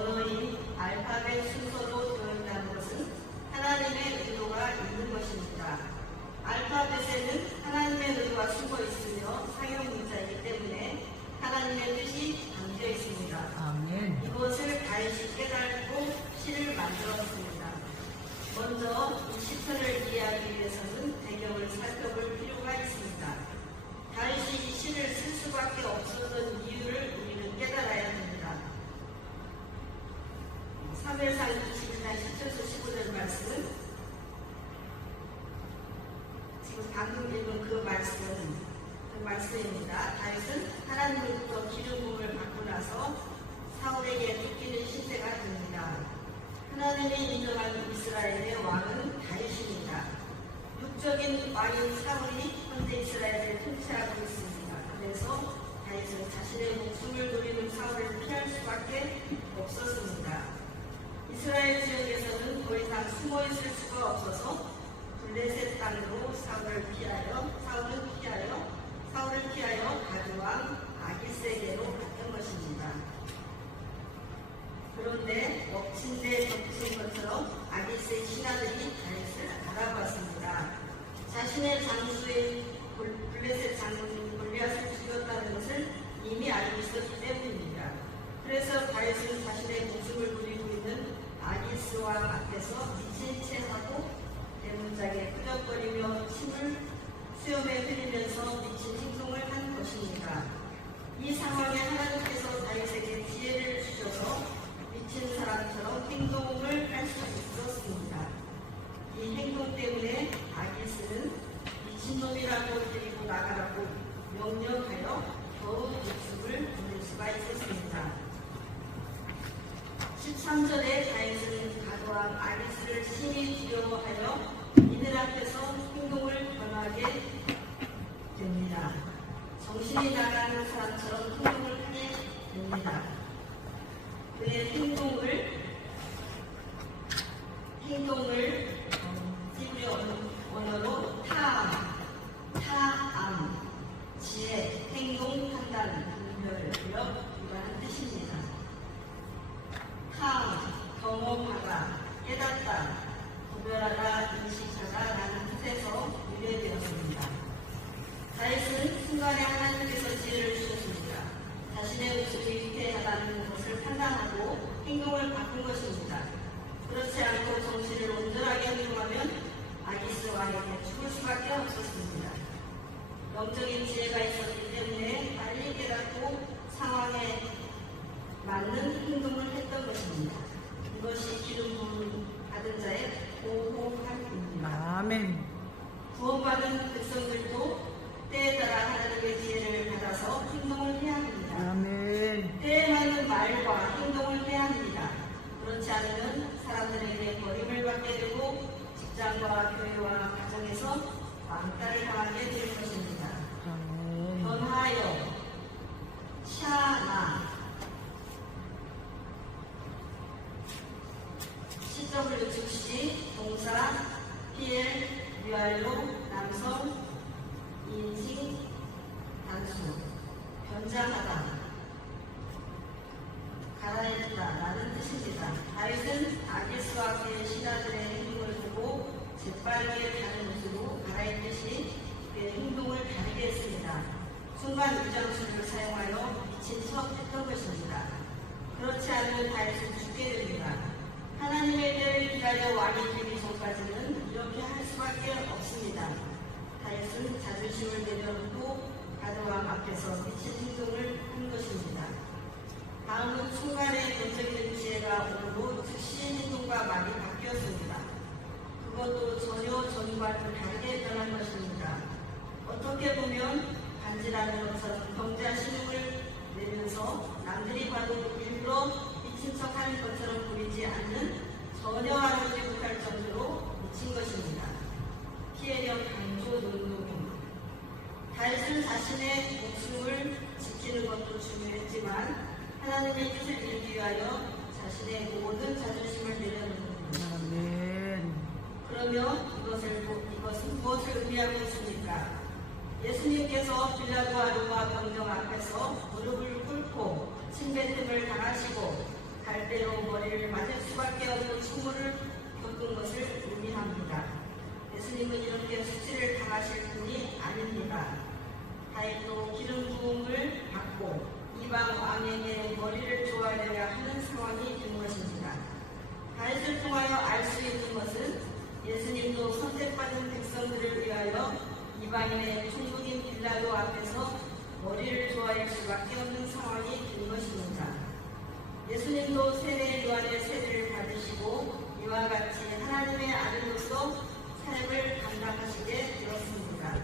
언어인 알파벳 순서로 표현한 것은 하나님의 의도가 있는 것입니다. 알파벳에는 하나님의 의도가 숨어 있으며 사용 문자이기 때문에 하나님의 뜻이 담겨 있습니다. 아멘. 이것을 다시 깨닫고 시를 만들었습니다. 먼저 이 시편을 이해하기 위해서는 배경을 살펴볼 필요가 있습니다. 다시 이 시를 쓸 수밖에 없었던 이유를 우리는 깨달아야 합니다. 사무엘상 22장 10절에서 15절 말씀은 지금 방금 읽은 그 말씀입니다. 다윗은 하나님으로부터 기름 부음을 받고 나서 사울에게 쫓기는 신세가 됩니다. 하나님이 인정한 이스라엘의 왕은 다윗입니다. 육적인 왕인 사울이 현재 이스라엘을 통치하고 있습니다. 그래서 다윗은 자신의 목숨을 노리는 사울을 피할 수밖에 없었습니다. 이스라엘 지역에서는 더 이상 숨어 있을 수가 없어서 블레셋 땅으로 사울을 피하여 가드왕 아기스에게로 갔던 것입니다. 그런데 엎친 데 덮친 것처럼 아기스의 신하들이 다윗을 알아봤습니다. 자신의 장수인 블레셋 장군인 골리앗을 죽였다는 것을 이미 알고 있었기 때문입니다. 그래서 다윗은 자신의 목숨을 누리고 있는 아기스 왕 앞에서 미친 채 하고 대문짝에 끄적거리며 침을 수염에 흘리면서 미친 행동을 한 것입니다. 이 상황에 하나님께서 다윗에게 지혜를 주셔서 미친 사람처럼 행동을 할 수 있었습니다. 이 행동 때문에 아기스는 미친놈이라고 데리고 나가라고 명령하여 겨우 목숨을 잃을 수가 있었습니다. 13절에 다윗은 가드왕 아기스를 심히 두려워하여 이들 앞에서 행동을 변하게 됩니다. 정신이 나가는 사람처럼 행동을 하게 됩니다. 그의 행동을 히브리 언어로 타암, 지혜, 행동, 판단, 분별을 이러한 뜻입니다. 경험하다, 깨닫다, 구별하다, 인식하다 라는 뜻에서 유래되었습니다. 다윗은 순간에 하나님께서 지혜를 주셨습니다. 자신의 모습이 위태하다는 것을 판단하고 행동을 바꾼 것입니다. 그렇지 않고 정신을 온전하게 행동하면 아기스 왕에게 죽을 수밖에 없었습니다. 영적인 지혜가 있었기 때문에 빨리 깨닫고 상황에 맞는 행동을 했던 것입니다. 이것이 기름 부음 받은 자의 보호함입니다. 아멘. 구원받은 백성들도 때에 따라 하나님의 지혜를 받아서 행동을 해야 합니다. 아멘. 때에 맞는 말과 행동을 해야 합니다. 그렇지 않으면 사람들에게 버림을 받게 되고 직장과 교회와 가정에서 왕따를 당하게 될 것입니다. 아멘. 변하여 샤나 CW 즉시 동사 PL 유알로 남성 인칭 단수 변장하다 갈아입다 라는 뜻입니다. 다윗은 아기스와 그의 신하들의 행동을 보고 재빠르게 다른 옷으로 갈아입듯이 그의 행동을 다르게 했습니다. 순간 위장술을 사용하여 미친 척 했던 것입니다. 그렇지 않으면 다윗은 죽게 됩니다. 하나님의 때를 기다려 왕이 되기 전까지는 이렇게 할 수밖에 없습니다. 다윗은 자존심을 내려놓고 가드왕 앞에서 미친 행동을 한 것입니다. 다음은 순간에 전적인 지혜가 오므로 즉시 행동과 말이 바뀌었습니다. 그것도 전혀 전과는 다르게 변한 것입니다. 어떻게 보면 간지라는 것처럼 경자 신용을 내면서 남들이 봐도 일부러 미친 척하는 것처럼 보이지 않는 전혀 알아보지 못할 정도로 미친 것입니다. 피해력 강조 논동입니다. 다윗은 자신의 목숨을 지키는 것도 중요했지만 하나님의 뜻을 이루기 위하여 자신의 모든 자존심을 내려놓습니다. 아멘. 그러면 이것은 무엇을 의미하고 있습니까? 예수님께서 빌라도와 로마 병정 앞에서 무릎을 꿇고 침뱉음을 당하시고 갈대로 머리를 맞을 수밖에 없는 충무를 겪은 것을 의미합니다. 예수님은 이렇게 수치를 당하실 분이 아닙니다. 다윗도 기름 부음을 받고 이방 왕에게 머리를 조아려야 하는 상황이 된 것입니다. 다윗을 통하여 알 수 있는 것은 예수님도 선택받은 백성들을 위하여 이방인의 총독인 빌라도 앞에서 머리를 조아릴 수밖에 없는 상황이 된 것입니다. 예수님도 세례 요한의 세례를 받으시고 이와 같이 하나님의 아들로서 삶을 감당하시게